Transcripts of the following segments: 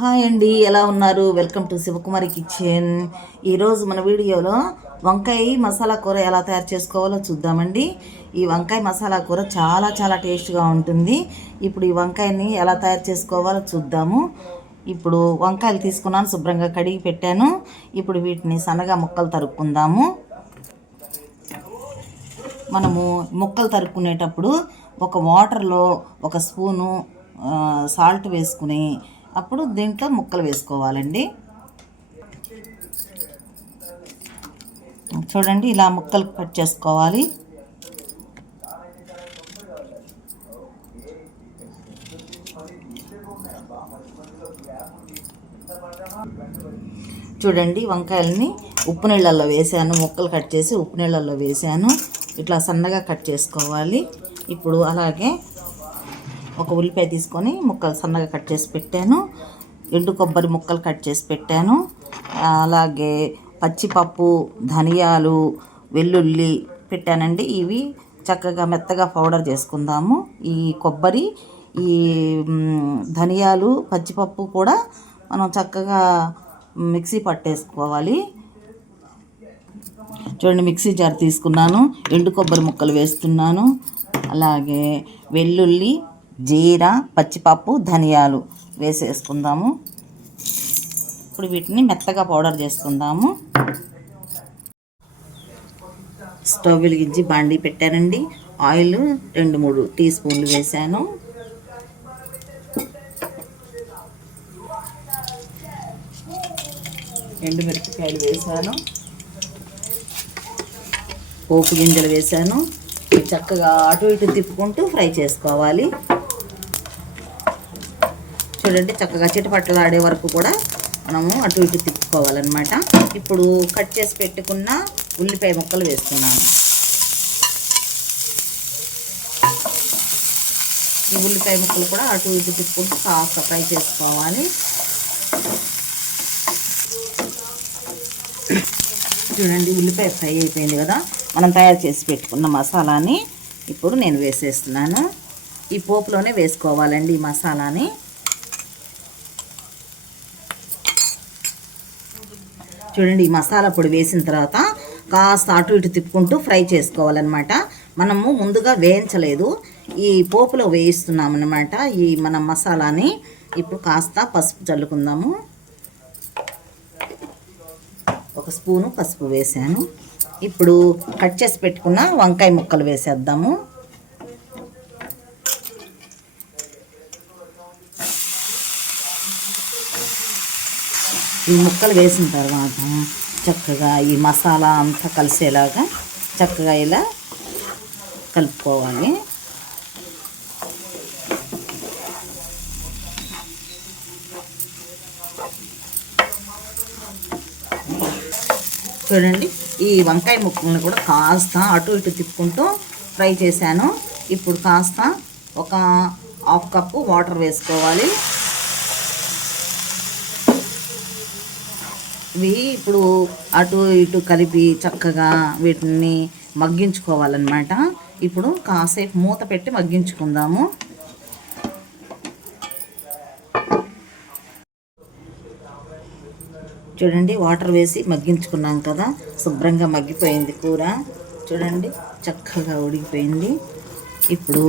Hi అండి ఎలా ఉన్నారు? వెల్కమ్ టు శివకుమారి కిచెన్ ఈరోజు మన వీడియోలో వంకాయ మసాలా కూర ఎలా తయారు చేసుకోవాలో చూద్దామండి. ఈ వంకాయ మసాలా కూర చాలా చాలా టేస్ట్గా ఉంటుంది. ఇప్పుడు ఈ వంకాయని ఎలా తయారు చేసుకోవాలో చూద్దాము. ఇప్పుడు వంకాయలు తీసుకున్నాను శుభ్రంగా కడిగి పెట్టాను. ఇప్పుడు వీటిని సన్నగా ముక్కలు తరుక్కుందాము. మనము ముక్కలు తరుక్కునేటప్పుడు ఒక వాటర్లో ఒక స్పూను సాల్ట్ వేసుకుని అప్పుడు దీంట్లో ముక్కలు వేసుకోవాలండి. చూడండి ఇలా ముక్కలు కట్ చేసుకోవాలి. చూడండి వంకాయలని ఉప్పు నీళ్ళల్లో వేసాను. ముక్కలు కట్ చేసి ఉప్పు నీళ్ళల్లో వేసాను. ఇట్లా సన్నగా కట్ చేసుకోవాలి. ఇప్పుడు అలాగే ఒక ఉల్లిపాయ తీసుకొని ముక్కలు సన్నగా కట్ చేసి పెట్టాను. ఎండు కొబ్బరి ముక్కలు కట్ చేసి పెట్టాను. అలాగే పచ్చిపప్పు ధనియాలు వెల్లుల్లి పెట్టానండి. ఇవి చక్కగా మెత్తగా పౌడర్ చేసుకుందాము. ఈ కొబ్బరి ఈ ధనియాలు పచ్చిపప్పు కూడా మనం చక్కగా మిక్సీ పట్టేసుకోవాలి. చూడండి మిక్సీ జార్ తీసుకున్నాను. ఎండు కొబ్బరి ముక్కలు వేస్తున్నాను. అలాగే వెల్లుల్లి జీరా పచ్చిపప్పు ధనియాలు వేసేసుకుందాము. ఇప్పుడు వీటిని మెత్తగా పౌడర్ చేసుకుందాము. స్టవ్ వెలిగించి బాండీ పెట్టానండి. ఆయిల్ రెండు మూడు టీ స్పూన్లు వేసాను ఎండుమిరపకాయలు వేసాను పోపు గింజలు వేసాను చక్కగా అటు ఇటు తిప్పుకుంటూ ఫ్రై చేసుకోవాలి. చూడండి చక్కగా చిటపట్టలు ఆడే వరకు కూడా మనము అటు ఇటు తిప్పుకోవాలన్నమాట. ఇప్పుడు కట్ చేసి పెట్టుకున్న ఉల్లిపాయ ముక్కలు వేస్తున్నాను. ఈ ఉల్లిపాయ ముక్కలు కూడా అటు ఇటు తిప్పుకుంటూ కాస్త ఫ్రై చేసుకోవాలి. చూడండి ఉల్లిపాయ ఫ్రై అయిపోయింది కదా. మనం తయారు చేసి పెట్టుకున్న మసాలాని ఇప్పుడు నేను వేసేస్తున్నాను. ఈ పోపులోనే వేసుకోవాలండి ఈ మసాలాని. చూడండి ఈ మసాలా పొడి వేసిన తర్వాత కాస్త అటు ఇటు తిప్పుకుంటూ ఫ్రై చేసుకోవాలన్నమాట. మనము ముందుగా వేయించలేదు. ఈ పోపులో వేయిస్తున్నాం అనమాట ఈ మన మసాలాని ఇప్పుడు కాస్త పసుపు చల్లుకుందాము. ఒక స్పూను పసుపు వేసాను. ఇప్పుడు కట్ చేసి పెట్టుకున్న వంకాయ ముక్కలు వేసేద్దాము. ఈ ముక్కలు వేసిన తర్వాత చక్కగా ఈ మసాలా అంతా కలిసేలాగా చక్కగా ఇలా కలుపుకోవాలి. చూడండి ఈ వంకాయ ముక్కల్ని కూడా కాస్త అటు ఇటు తిప్పుకుంటూ ఫ్రై చేశాను. ఇప్పుడు కాస్త ఒక హాఫ్ కప్పు వాటర్ వేసుకోవాలి. ఇవి ఇప్పుడు అటు ఇటు కలిపి చక్కగా వీటిని మగ్గించుకోవాలన్నమాట. ఇప్పుడు కాసేపు మూత పెట్టి మగ్గించుకుందాము. చూడండి వాటర్ వేసి మగ్గించుకున్నాం కదా. శుభ్రంగా మగ్గిపోయింది కూర. చూడండి చక్కగా ఉడికిపోయింది. ఇప్పుడు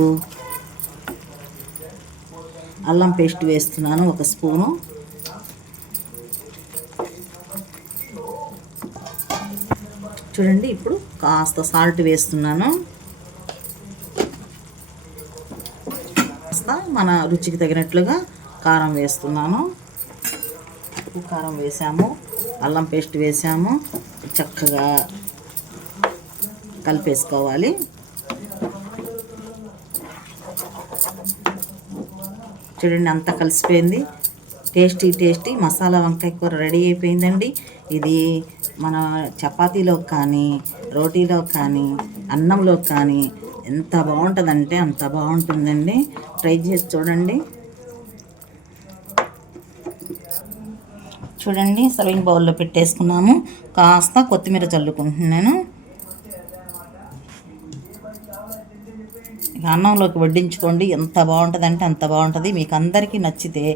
అల్లం పేస్ట్ వేస్తున్నాను ఒక స్పూను. చూడండి ఇప్పుడు కాస్త సాల్ట్ వేస్తున్నాను. కాస్త మన రుచికి తగినట్లుగా కారం వేస్తున్నాను. ఉప్పు కారం వేసాము అల్లం పేస్ట్ వేసాము చక్కగా కలిపేసుకోవాలి. చూడండి అంతా కలిసిపోయింది. టేస్టీ టేస్టీ మసాలా వంకాయ కూర రెడీ అయిపోయిందండి. ఇది మన చపాతీలో కానీ రోటీలో కానీ అన్నంలో కానీ ఎంత బాగుంటుందంటే అంత బాగుంటుందండి. ట్రై చేసి చూడండి. చూడండి సర్వింగ్ బౌల్లో పెట్టేసుకున్నాము. కాస్త కొత్తిమీర చల్లుకుంటున్నాను. అన్నంలోకి వడ్డించుకోండి. ఎంత బాగుంటుంది అంటే అంత బాగుంటుంది. మీకు అందరికీ నచ్చితే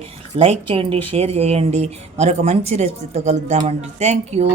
లైక్ చేయండి షేర్ చేయండి. మరొక మంచి రెసిపీతో కలుద్దామండి. Thank you.